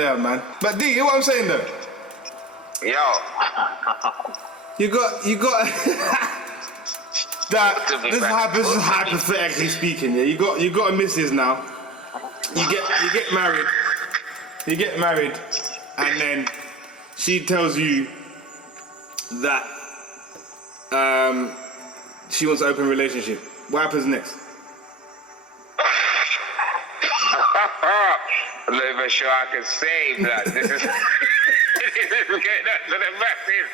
there, man. But D, you know what I'm saying though? Yo. You got that. This is hypothetically speaking. Yeah, you got a missus now. You get married. You get married, and then she tells you that she wants an open relationship. What happens next? I'm not even sure I can say that. This is getting up to the masses.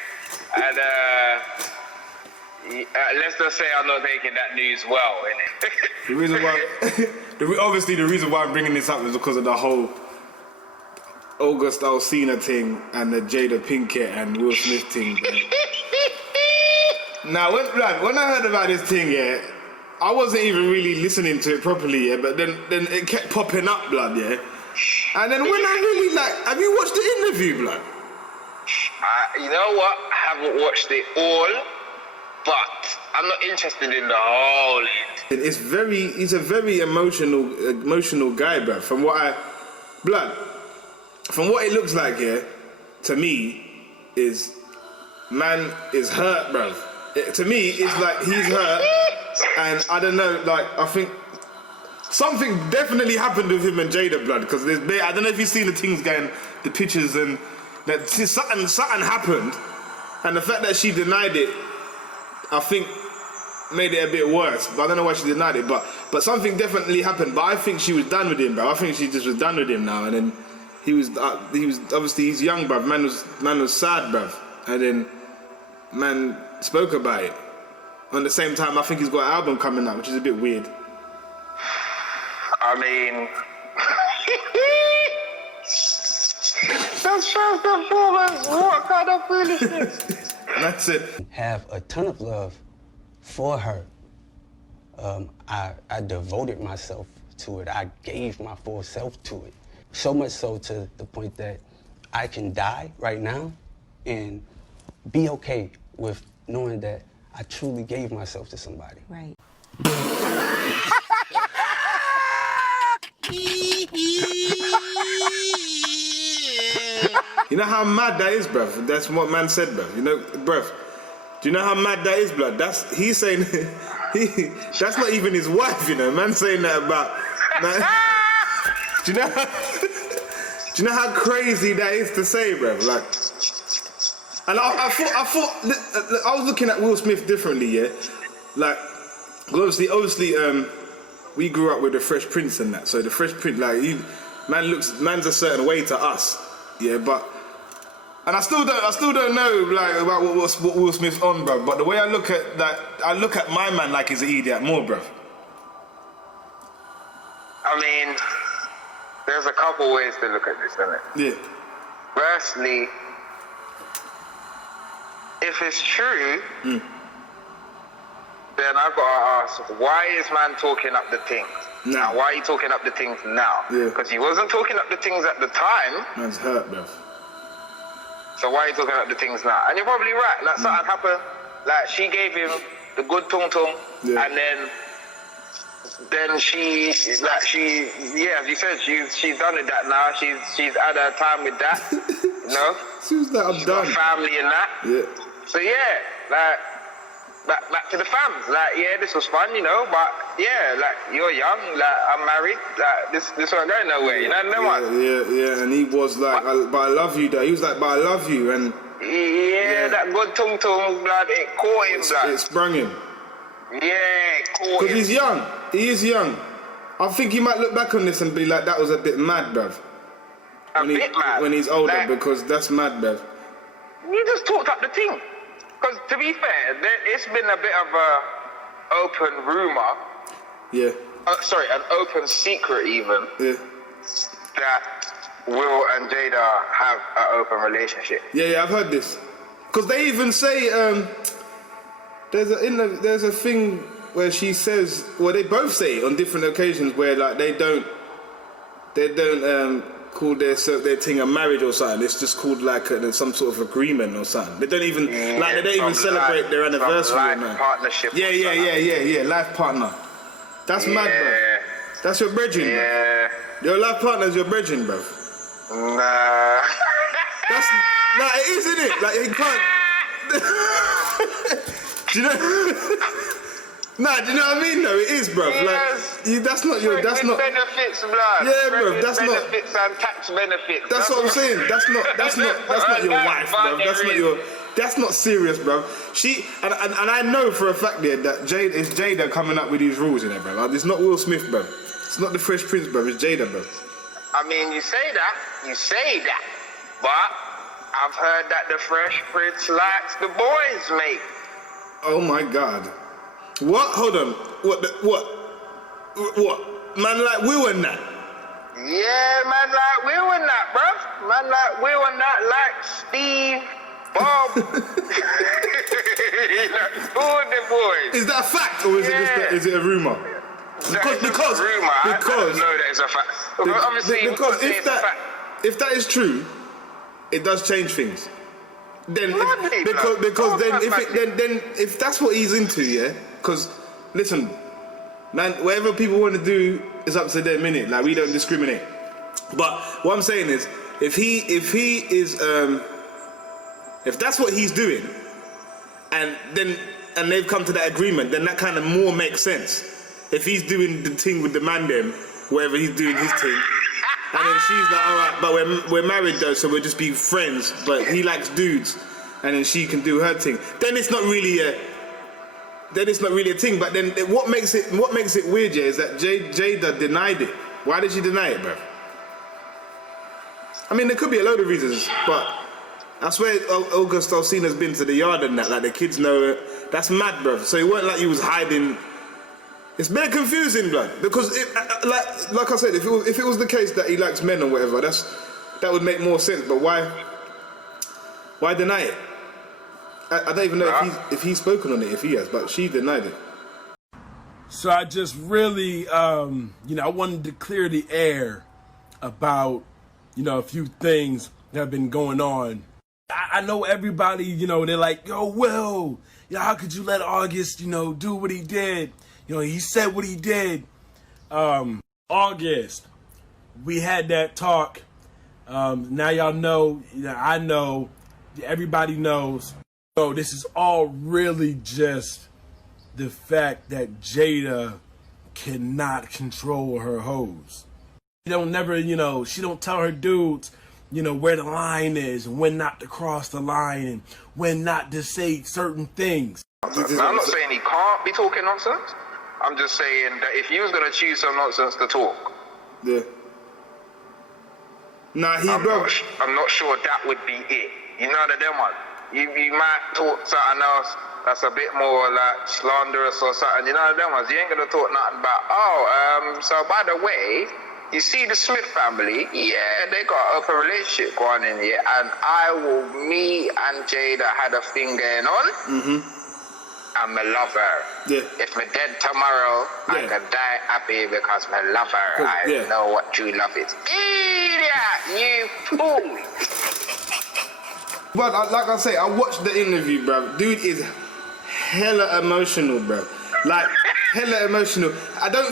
And let's just say I'm not taking that news well, innit? The reason why, obviously the reason why I'm bringing this up is because of the whole August Alsina thing and the Jada Pinkett and Will Smith thing. Now, when I heard about this thing, yeah, I wasn't even really listening to it properly, yeah, but then it kept popping up, blood, yeah. And then when I really have you watched the interview, blood? You know what? I haven't watched it all, but I'm not interested in the whole. He's a very emotional guy, bruv. From what it looks like here, to me, is man is hurt, bruv. To me, it's like he's hurt, and I don't know, like I think something definitely happened with him and Jada, blood, because I don't know if you've seen the things going, the pictures, and that something happened, and the fact that she denied it, I think made it a bit worse. But I don't know why she denied it, but something definitely happened. But I think she was done with him, bro. I think she just was done with him now, and then he was obviously he's young, bruv. Man was sad, bruv, and then man spoke about it. And at the same time, I think he's got an album coming out, which is a bit weird. I mean, that's first and foremost, what kind of foolishness? That's it. Have a ton of love for her. I devoted myself to it. I gave my full self to it. So much so to the point that I can die right now and be okay with knowing that I truly gave myself to somebody. Right. You know how mad that is, bruv? That's what man said, bruv. You know, bruv. Do you know how mad that is, blood? He's saying that's not even his wife, you know. Man saying that about. Man, do you know how crazy that is to say, bruv? Like, and I thought I was looking at Will Smith differently, yeah. Like, obviously, we grew up with the Fresh Prince and that. So the Fresh Prince, like, man's a certain way to us, yeah. But and I still don't know like about what Will Smith's on, bruv. But the way I look at that, I look at my man like he's an idiot more, bruv. I mean, there's a couple ways to look at this, isn't it? Yeah. Firstly, if it's true, then I've got to ask, why is man talking up the things? Now. Why are you talking up the things now? Yeah. Because he wasn't talking up the things at the time. Man's hurt, bruv. So why are you talking about the things now? And you're probably right. Like something happened. Like she gave him the good tung tung, and then she, as you said, she's done with that now. She's had her time with that. You know. She was like, I'm done. Family and that. Yeah. So yeah, like back to the fams. Like yeah, this was fun, you know. But yeah, like you're young. Like I'm married. Like this ain't going nowhere. You know what? Yeah. And he was like, but I love you, though. He was like, but I love you, and that good tung tung, blood. It caught him, blood. It sprung him. Yeah, it caught him. Because he's young. He is young. I think he might look back on this and be like, that was a bit mad, bruv. Mad. When he's older, like, because that's mad, bruv. You just talked up the thing. Because to be fair, it's been a bit of a open rumor. Yeah. An open secret even. Yeah. That Will and Jada have an open relationship. Yeah, I've heard this. Because they even say, there's a thing where she says, well, they both say it on different occasions where like they don't call their thing a marriage or something. It's just called like some sort of agreement or something. They don't even celebrate their anniversary. Life partnership. Yeah. Life partner. That's mad, bro. That's your brethren. Yeah. Bro. Your life partner's your brethren, bro. Nah. That's nah, it is, isn't it? Like he can't. Do you know? Nah, do you know what I mean? No, it is, bro. Yes. Like, that's not your. That's not benefits, blood. Yeah, bro. That's not benefits and tax benefits. That's what I'm saying. That's not your wife, bro. That's not your. That's not serious, bro. She and I know for a fact there that Jada coming up with these rules in there, bro. Like, it's not Will Smith, bro. It's not the Fresh Prince, bro. It's Jada, bro. I mean, you say that, but I've heard that the Fresh Prince likes the boys, mate. Oh my God. What? Hold on. What? Man like Will and that? Yeah, man like Will and that, bro. Man like Will and that, like Steve, Bob. All the boys. Is that a fact or is it just a rumor? Because a rumor. I don't know that it's a fact. Obviously, because if that is true, it does change things. Then if that's what he's into, yeah. Because listen, man, whatever people want to do is up to them, innit? Like we don't discriminate. But what I'm saying is, if that's what he's doing, and they've come to that agreement, then that kind of more makes sense. If he's doing the thing with the man, then whatever he's doing his thing. And then she's like, all right, but we're married though, so we'll just be friends. But he likes dudes, and then she can do her thing. Then it's not really a thing. But then what makes it weird, yeah, is that Jada denied it. Why did she deny it, bro? I mean, there could be a load of reasons, but I swear August Alsina's been to the yard and that, like the kids know it. That's mad, bro. So it weren't like he was hiding. It's very confusing, blood. Because like I said, if it was the case that he likes men or whatever, that would make more sense. But why deny it? I don't even know if he's spoken on it, if he has, but she denied it. So I just really, I wanted to clear the air about, a few things that have been going on. I know everybody, they're like, yo, Will, how could you let August, do what he did? He said what he did. August, we had that talk. Now y'all know, I know, everybody knows. So this is all really just the fact that Jada cannot control her hoes. She don't tell her dudes, where the line is and when not to cross the line and when not to say certain things. Now, I'm not saying he can't be talking nonsense. I'm just saying that if you was gonna choose some nonsense to talk, yeah. Nah, I'm not sure that would be it. You know that them one. You might talk something else that's a bit more like slanderous or something. You know them ones. You ain't gonna talk nothing about. So by the way, you see the Smith family. Yeah, they got an open relationship going in here, and me and Jada had a thing going on. Mm-hmm. I'm a lover. Yeah. If I'm dead tomorrow, I can die happy because I'm a lover. I know what true love is. Idiot, you fool. But like I say, I watched the interview, bro. Dude is hella emotional, bro. Like hella emotional. I don't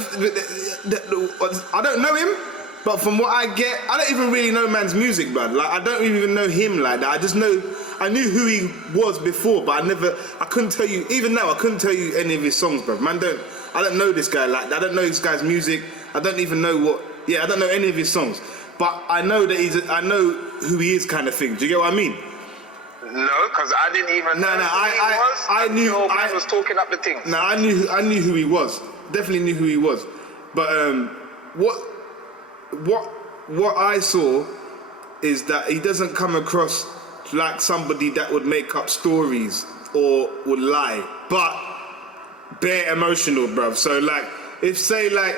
know him, but from what I get, I don't even really know man's music, bro. Like I don't even know him like that. I knew who he was before, but I couldn't tell you, even now, I couldn't tell you any of his songs, bro. I don't know this guy like that. I don't know this guy's music. I don't even know I don't know any of his songs. But I know that I know who he is kind of thing. Do you get what I mean? No, because I didn't even know who he was. I knew I was talking up the thing. No, I knew who he was. Definitely knew who he was. But what I saw is that he doesn't come across like somebody that would make up stories or would lie, but bare emotional, bruv. So like, if say like,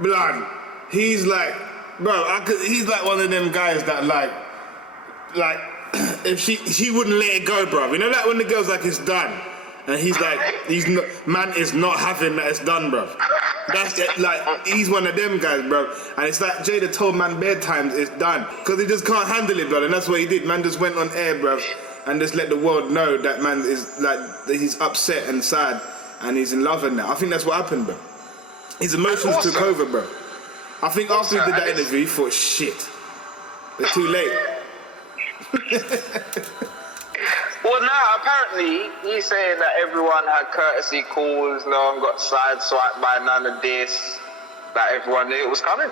blood, he's like, bro, he's like one of them guys that like, if she wouldn't let it go, bruv. You know, like when the girl's like, it's done, and he's like, man is not having that it's done, bruv. That's it, like, he's one of them guys, bro. And it's like Jada told man bedtime it's done. Because he just can't handle it, bro. And that's what he did. Man just went on air, bro, and just let the world know that man is like, he's upset and sad and he's in love and that. I think that's what happened, bro. His emotions took over, bro. I think after he did that interview, he thought, shit. They're too late. Well, now apparently he's saying that everyone had courtesy calls, no one got sideswiped by none of this. That everyone knew it was coming.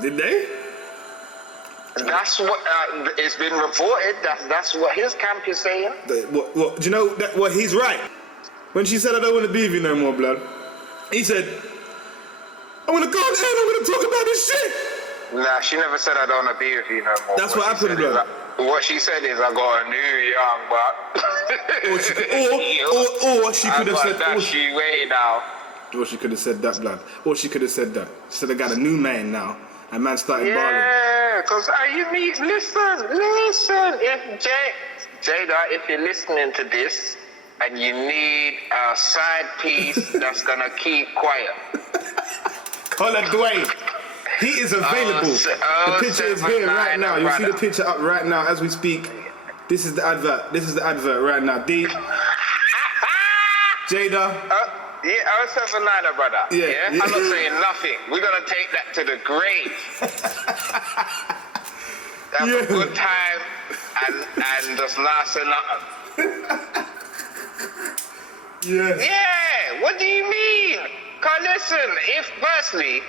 Did they? That's what it's been reported. That's what his camp is saying. What? Do you know that? What? He's right. When she said, "I don't want to be with you no more, blood," he said, "I'm gonna go on air and I'm gonna talk about this shit." Nah, she never said, "I don't want to be with you no more." That's what happened, blood. What she said is, "I got a new young buck." or she could have said, "That's you way now." Or she could have said that, blood. Or she could have said that. She said, "I got a new man now." And man started balling. Yeah, because listen. If Jada, if you're listening to this and you need a side piece that's gonna keep quiet, call her Dwayne. He is available. The picture is here right now. You'll see the picture up right now as we speak. This is the advert. This is the advert right now. D. Jada. Yeah, 079, brother. Yeah. I'm not saying nothing. We're gonna take that to the grave. Have a good time and just not say nothing. Yeah. What do you mean? Cause listen, if firstly,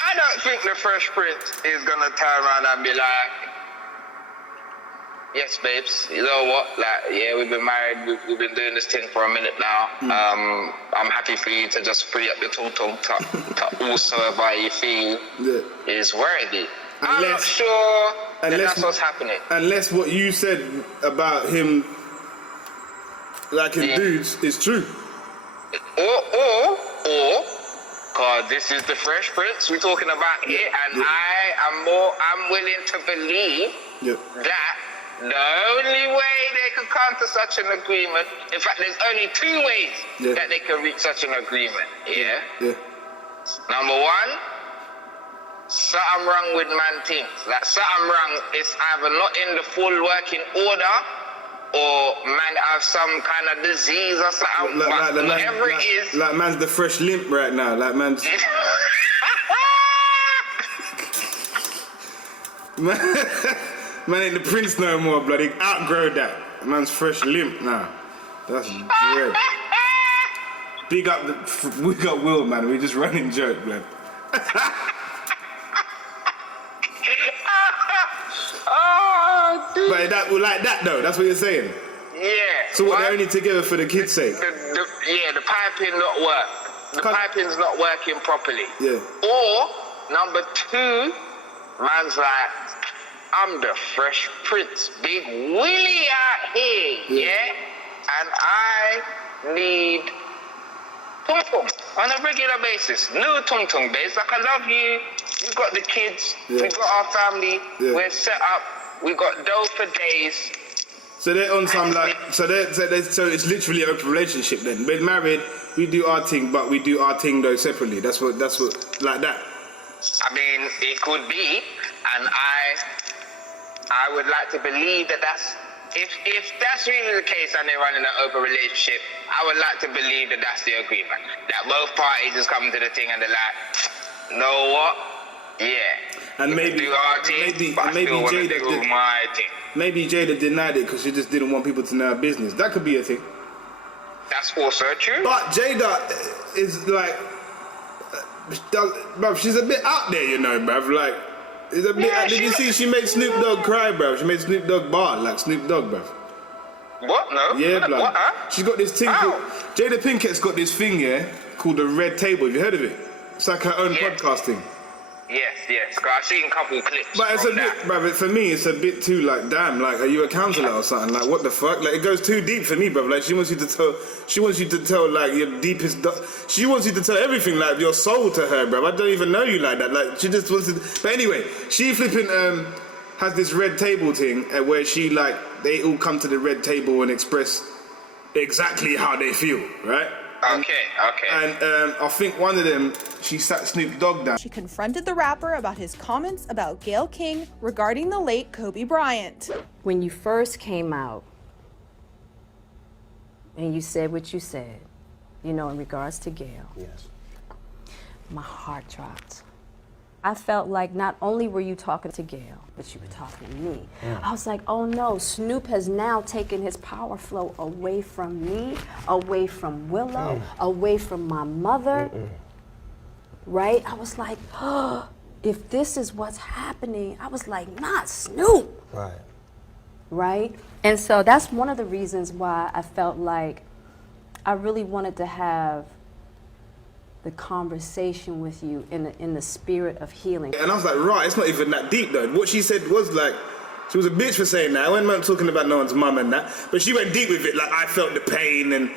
I don't think the Fresh Prince is gonna turn around and be like, "Yes, babes, you know what? Like, yeah, we've been married. We've been doing this thing for a minute now. I'm happy for you to just free up your tongue to whosoever you feel is worthy." I'm not sure that's what's happening. Unless what you said about him liking dudes is true. Or, cause this is the Fresh Prince we're talking about here, and I'm willing to believe that the only way they could come to such an agreement, in fact, there's only two ways that they can reach such an agreement. Number one, something wrong with man things. Like something wrong is either not in the full working order, or man have some kind of disease or something. Whatever it is. Like man's the fresh limp right now. Like man's. Man ain't the prince no more, bloody. Outgrow that. Man's fresh limp now. That's dread. Big up we got Will, man. We just running joke, blood. But that like that though. That's what you're saying. Yeah. So what, they're only together for the kids' sake? The piping not work. The piping's not working properly. Yeah. Or number two, man's like, I'm the Fresh Prince, Big Willie out here, and I need tung tung on a regular basis. No tung tung, babes. Like, I love you. We got the kids. We got our family. We're set up. We got dough for days. So they're on some like, so it's literally an open relationship then. We're married, we do our thing, but we do our thing though separately. That's what, like that. I mean, it could be, and I would like to believe that that's, if that's really the case and they're running an open relationship, I would like to believe that that's the agreement. That both parties just come to the thing and they're like, know what? Yeah. And maybe do our thing, but maybe Jada do my thing. Maybe Jada denied it because she just didn't want people to know her business. That could be a thing. That's also true. But Jada is like, bruv, she's a bit out there, you know, bruv. Like, it's a bit. Did you see she made Snoop Dogg cry, bruv? She made Snoop Dogg bar like Snoop Dogg, bruv. What? No. Yeah, blood. What? Huh? She's got this thing called, Jada Pinkett's got this thing, called the Red Table. Have you heard of it? It's like her own podcast thing. Yes. Cause I've seen a couple clips. But it's a bit, bruv, for me, it's a bit too, like, damn, like, are you a counselor or something? Like, what the fuck? Like, it goes too deep for me, bruv. Like, she wants you to tell, like, your deepest, she wants you to tell everything, like, your soul to her, bruv. I don't even know you like that. Like, she just wants to, but anyway, she flipping, has this Red Table thing where she, like, they all come to the Red Table and express exactly how they feel, right? Okay. And I think one of them, she sat Snoop Dogg down. She confronted the rapper about his comments about Gayle King regarding the late Kobe Bryant. When you first came out and you said what you said, you know, in regards to Gayle. Yes. my heart dropped. I felt like not only were you talking to Gail, but you were talking to me. I was like, oh no, Snoop has now taken his power flow away from me, away from Willow, away from my mother, right? I was like, oh, if this is what's happening, I was like, not Snoop. Right. Right? And so that's one of the reasons why I felt like I really wanted to have the conversation with you in the spirit of healing. And I was like, right, it's not even that deep though. What she said was like, she was a bitch for saying that. I wasn't talking about no one's mum and that, but she went deep with it. Like, I felt the pain, and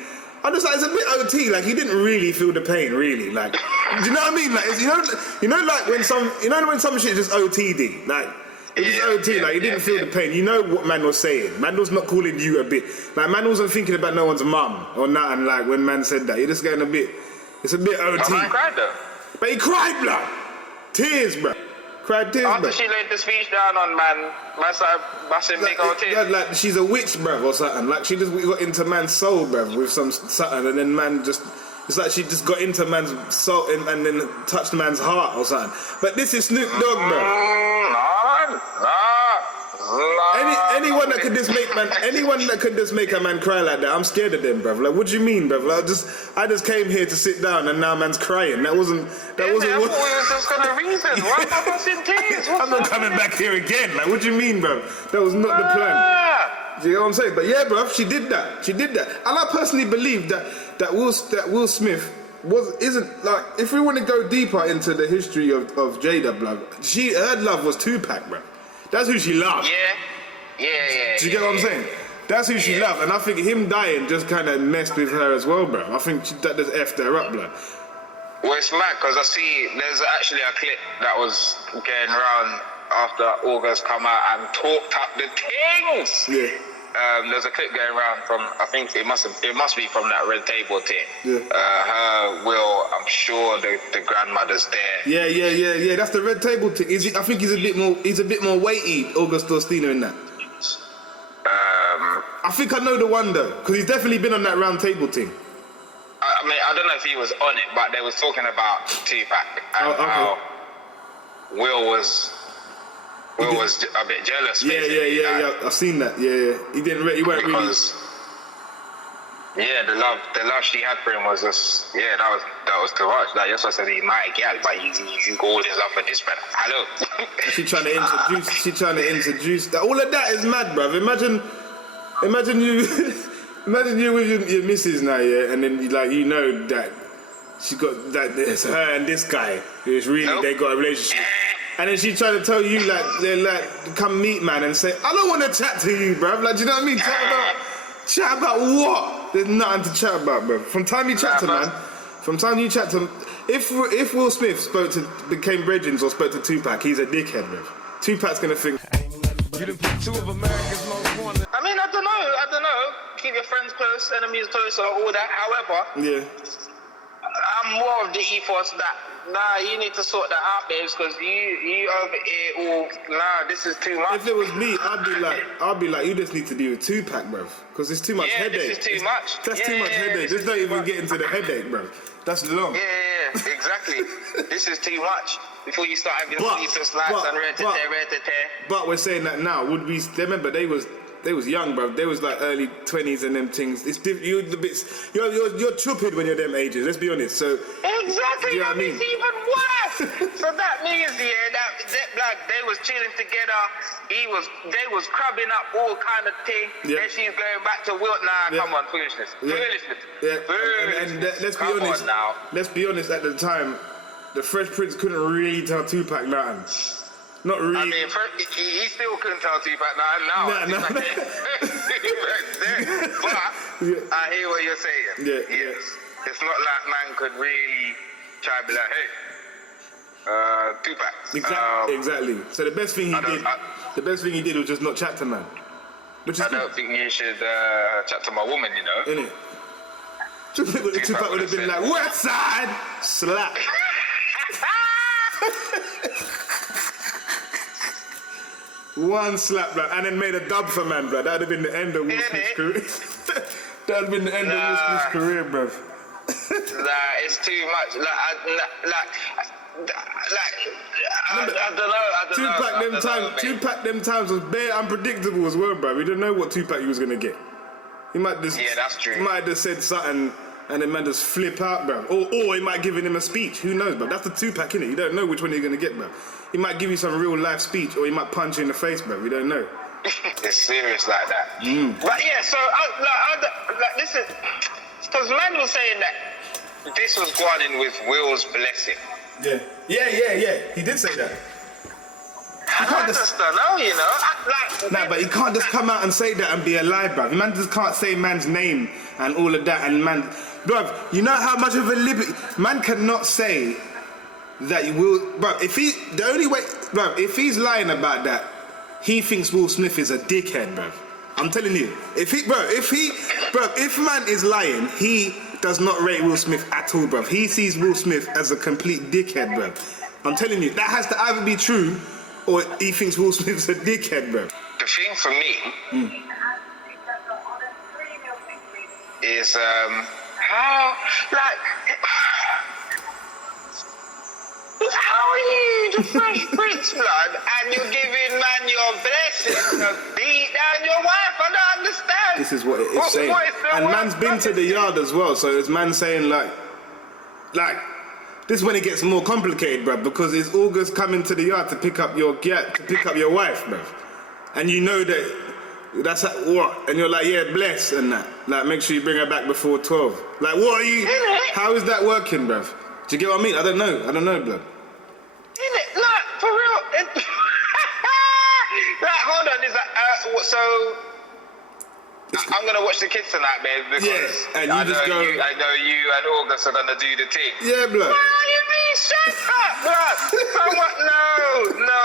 I just like, it's a bit OT. Like, he didn't really feel the pain, really. Like, do you know what I mean? Like, it's, you know, like when some shit is just OTD. Like, it was OT. Like, he didn't feel the pain. You know what man was saying. Man was not calling you a bit. Like, man wasn't thinking about no one's mum or nothing. Like, when man said that, you're just getting a bit. It's a bit OT. My man cried though. But he cried, blood. Tears, bro. Cried tears, After bro. she laid the speech down on man started busting big old tears. Like she's a witch, bruv, or something. Like, she just got into man's soul, bruv, with something, and then man just. It's like she just got into man's soul and then touched man's heart or something. But this is Snoop Dogg, bruv. Anyone that could just make a man cry like that, I'm scared of them, bruv. Like, what do you mean, bruv? Like, I just came here to sit down and now man's crying. That wasn't I thought we were just gonna reason. Why am I busting tears? I'm not coming back here again. Like, what do you mean, bruv? That was not the plan. Do you know what I'm saying? But yeah, bruv, she did that. And I personally believe that Will Smith isn't like, if we want to go deeper into the history of Jada, bruv, her love was Tupac, bruv. That's who she loved. Yeah. Do you get what I'm saying? That's who she loved, and I think him dying just kind of messed with her as well, bro. I think that just effed her up, blood. Well, it's mad because I see there's actually a clip that was going around after August come out and talked up the things. Yeah. There's a clip going around from, I think it must be from that Red Table thing. Yeah. Her, Will, I'm sure the grandmother's there. Yeah. That's the Red Table thing. I think he's a bit more weighty, August Faustina, in that. I think I know the one though, because he's definitely been on that round table thing. I mean, I don't know if he was on it, but they was talking about Tupac and how Will was a bit jealous. Yeah. I've seen that. Yeah. He weren't really. Yeah, the love she had for him was just, that was too much. Like, you're supposed to be my girl, but you go all this love for this brother. Hello. She trying to introduce. All of that is mad, bruv. Imagine you with your missus now, yeah, and then you know that she got that it's her and this guy. It's really they got a relationship. And then she tried to tell you come meet man and say, I don't want to chat to you, bruv. Like, do you know what I mean? Chat about what? There's nothing to chat about, bruv. From time you chat to if Will Smith became bredrins or spoke to Tupac, he's a dickhead, bruv. Tupac's gonna think. You done put two of America's most wanted. I mean, I don't know. Keep your friends close, enemies close, or all that. However, yeah, I'm more of the ethos that you need to sort that out, babes, because you over here all this is too much. If it was me, I'd be like, you just need to deal with Tupac, bruv, because it's too much headache. This is too much. That's too much headache. Just don't even get into the headache, bruv. That's long. Yeah, exactly. This is too much. Before you start having Jesus nights and red to tear. But we're saying that now. Would we remember they was young, bruv. They was like early 20s and them things. It's you're stupid when you're them ages. Let's be honest. So exactly. You know That means even worse. So that means that they was chilling together. They was crubbing up all kind of thing. Yeah. And she's going back to Wilt. Come on, foolishness. Yeah. And let's be honest. At the time, the Fresh Prince couldn't really tell Tupac nothing. Not really. I mean, he still couldn't tell Tupac nothing now. No. But I hear what you're saying. Yeah. Yes. It's not like man could really try to be like, hey, Tupac. Exactly. So the best thing he did was just not chat to man. I don't think you should chat to my woman, you know. Innit? Tupac would have been like, West Side! Slap. One slap, blood, and then made a dub for man, blood. That would have been the end of Will Smith's career. That would have been the end of Will Smith's career, bruv. it's too much. I don't know. Tupac them times was bare unpredictable as well, bro. We don't know what Tupac he was gonna get. He might just, that's true. He might have just said something and then man just flip out, bro. Or he might give him a speech. Who knows, bro? That's the Tupac, innit? You don't know which one you're gonna get, bro. He might give you some real life speech, or he might punch you in the face, bro. We don't know. It's serious like that. But yeah, so listen, because man was saying that this was going in with Will's blessing. Yeah. He did say that. I just don't know, you know. Nah, but he can't just come out and say that and be a lie, bruv. Man just can't say man's name and all of that, and man, bruv, you know how much of a liberty man cannot say that you will, bruv. If he's lying about that, he thinks Will Smith is a dickhead, bruv. I'm telling you, if man is lying, he does not rate Will Smith at all, bruv. He sees Will Smith as a complete dickhead, bruv. I'm telling you, that has to either be true or he thinks Will Smith's a dickhead, bruv. The thing for me is how are you the Fresh Prince, blood, and you're giving man your blessing to beat down your wife? I don't understand. This is what it is saying. And man's been to the yard as well, so it's man saying like, this is when it gets more complicated, bruv, because it's August coming to the yard to pick up your wife, bruv. And you know that's what? And you're like, yeah, bless and that. Like, make sure you bring her back before 12. Like, what are you, how is that working, bruv? Do you get what I mean? I don't know, blood. Innit? Like, for real. Like, hold on, is that, so... I'm gonna watch the kids tonight, babe, because and you just go. I know you and August are gonna do the thing. Yeah, blood. Why you mean shut up, blood? No.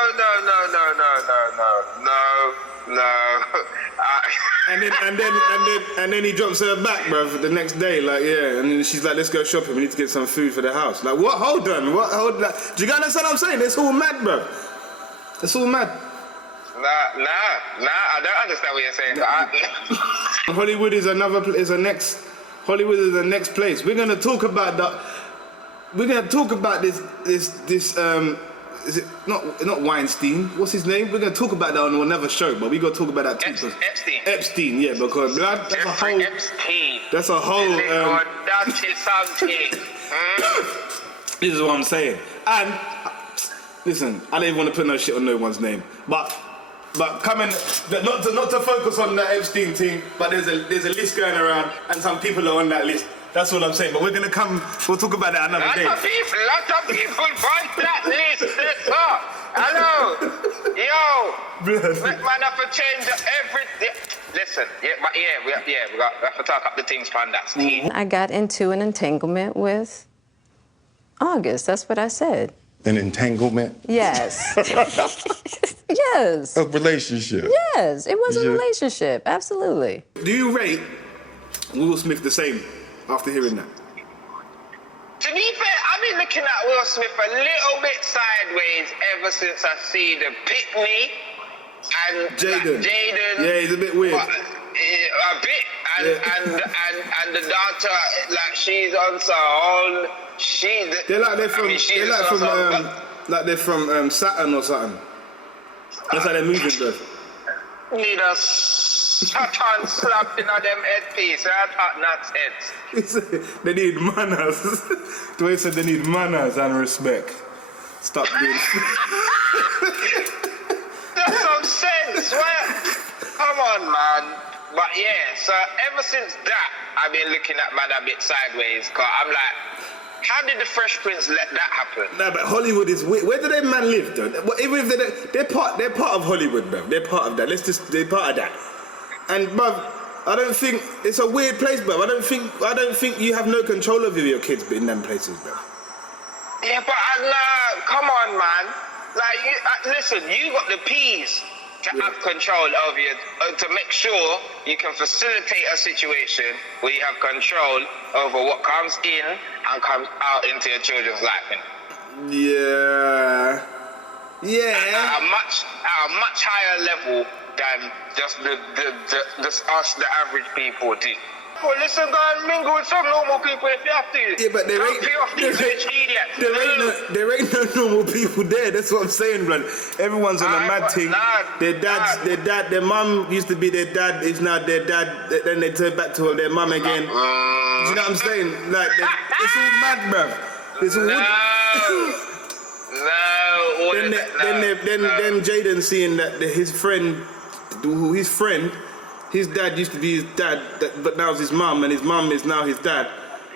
And then he drops her back, bruv, the next day, like, yeah, and then she's like, let's go shopping. We need to get some food for the house. Like, what? Hold on. Do you understand what I'm saying? It's all mad, bruv. It's all mad. Nah, I don't understand what you're saying. Hollywood is the next place. We're gonna talk about that. We're gonna talk about this is it not Weinstein? What's his name? We're gonna talk about that on another show, but we gotta talk about that too. Epstein, yeah, because blood, that's a whole This is what I'm saying. And listen, I don't even want to put no shit on no one's name, but coming, not to focus on that Epstein thing, but there's a list going around, and some people are on that list. That's all I'm saying. But we'll talk about that another day. Lot of people on that list. Hello, yo, man, have to change everything. Listen, we have to talk up the things, pandas. I got into an entanglement with August. That's what I said. An entanglement? Yes. Yes. A relationship? Yes, it was a relationship, absolutely. Do you rate Will Smith the same after hearing that? To be fair, I've been looking at Will Smith a little bit sideways ever since I see the Pick Me and Jaden. Yeah, he's a bit weird. A bit. And the daughter, like, she's on some they're from Saturn or something. That's how they're moving, bro. Need a Saturn slapped in on them headpiece. I thought nuts heads. They need manners. The way he said they need manners and respect. Stop doing That's some sense. Come on, man. But yeah, so ever since that, I've been looking at man a bit sideways, because I'm like, how did the Fresh Prince let that happen? No, but Hollywood is weird. Where do they man live, though? Even if they're part of Hollywood, bro. They're part of that. They're part of that. And, bruv, I don't think it's a weird place, bruv. I don't think you have no control over your kids in them places, bruv. Yeah, but come on, man. Like, listen, you got the P's to have control over you, to make sure you can facilitate a situation where you have control over what comes in and comes out into your children's life. Yeah. At a much higher level than just us, the average people, do. careful. Listen, go and mingle with some normal people if you have to. Yeah, but there Don't ain't, pay off these rich idiots. there ain't no normal people there. That's what I'm saying, blood. Everyone's on a mad thing. Their mum used to be their dad. Is now their dad. Then they turn back to their mum again. Do you know what I'm saying? Like it's all mad, bruv. It's all. Then Jaden seeing that his friend, his dad used to be his dad, but now it's his mum, and his mum is now his dad,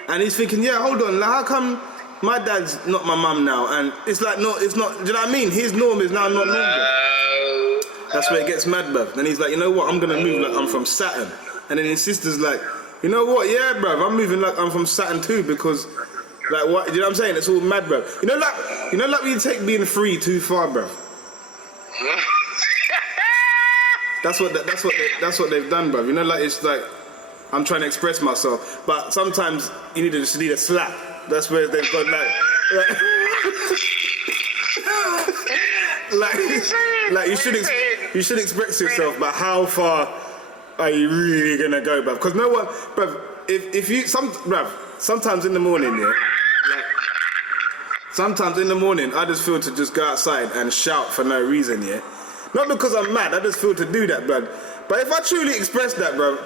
and he's thinking, yeah, hold on, like, how come my dad's not my mum now? And it's like, no, it's not. Do you know what I mean? His norm is now not normal. That's where it gets mad, bruv. Then he's like, you know what? I'm gonna move like I'm from Saturn, and then his sister's like, you know what? Yeah, bruv, I'm moving like I'm from Saturn too because. Like what? Do you know what I'm saying? It's all mad, bro. You know, like when you take being free too far, bro. That's what they've done, bro. You know, like it's like I'm trying to express myself, but sometimes you need a slap. That's where they've got like you should express yourself, but how far are you really gonna go, bro? Because no one, bro. If you sometimes in the morning, yeah. Sometimes in the morning, I just feel to just go outside and shout for no reason, yeah? Not because I'm mad, I just feel to do that, bruv. But if I truly express that, bruv,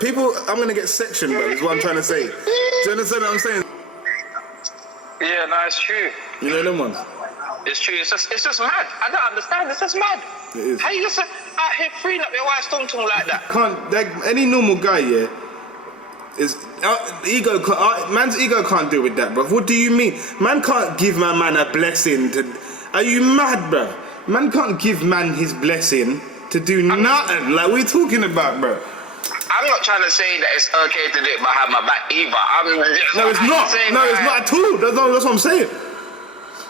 I'm gonna get sectioned, bruv, is what I'm trying to say. Do you understand what I'm saying? Yeah, no, it's true. You know them ones? It's true, it's just mad. I don't understand, it's just mad. It is. How you just out here freeing up your wife's tongue like that? Any normal guy, yeah, man's ego can't deal with that, bruv. What do you mean? Man can't give my man a blessing to. Are you mad, bruv? Man can't give man his blessing to do nothing. Like, what are you talking about, bruv? I'm not trying to say that it's okay to do it behind my back either. No, it's not. No, it's not at all. That's what I'm saying.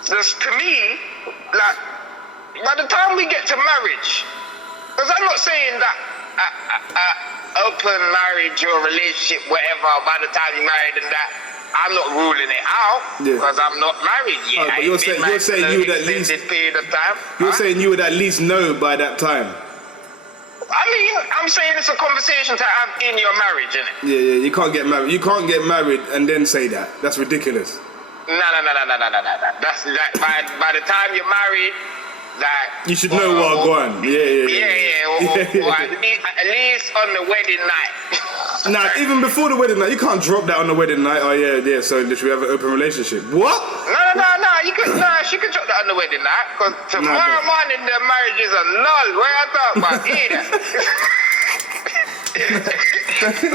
Just to me, like, by the time we get to marriage, because I'm not saying that open marriage or relationship, whatever, by the time you're married and that, I'm not ruling it out because I'm not married yet. But you're saying you would at least period of time. You're saying you would at least know by that time. I mean, I'm saying it's a conversation to have in your marriage, innit? Yeah, you can't get married. You can't get married and then say that. That's ridiculous. No. That's like by the time you're married, like you should know what I'm going. Or at least on the wedding night. Nah, even before the wedding night, you can't drop that on the wedding night. Oh yeah. So should we have an open relationship? What? No. She could drop that on the wedding night because tomorrow morning the marriage is a null. Where I talk about either.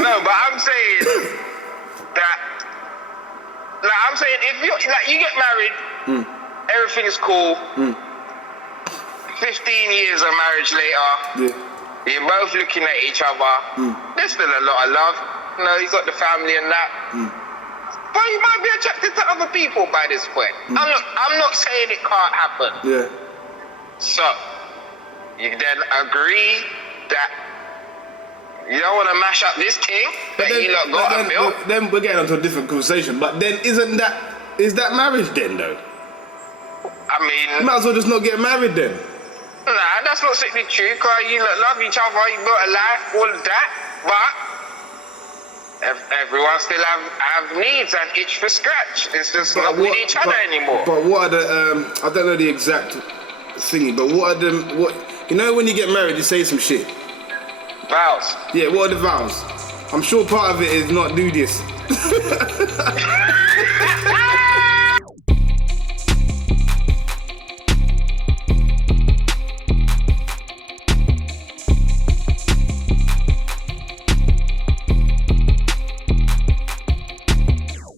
No, but I'm saying that. Like I'm saying, if you get married, everything is cool. 15 years of marriage later, you're both looking at each other. There's still a lot of love. You know, he's got the family and that. But you might be attracted to other people by this point. I'm not saying it can't happen. Yeah. So, you then agree that you don't want to mash up this thing that you lot got and built. Then we're getting onto a different conversation. But then is that marriage then though? I mean, you might as well just not get married then. Nah, that's not strictly true, because you love each other, you built a life, all of that, but everyone still have needs and itch for scratch. It's just not with each other anymore. But what are the, I don't know the exact thingy, but what you know when you get married, you say some shit? Vows. Yeah, what are the vows? I'm sure part of it is not do this.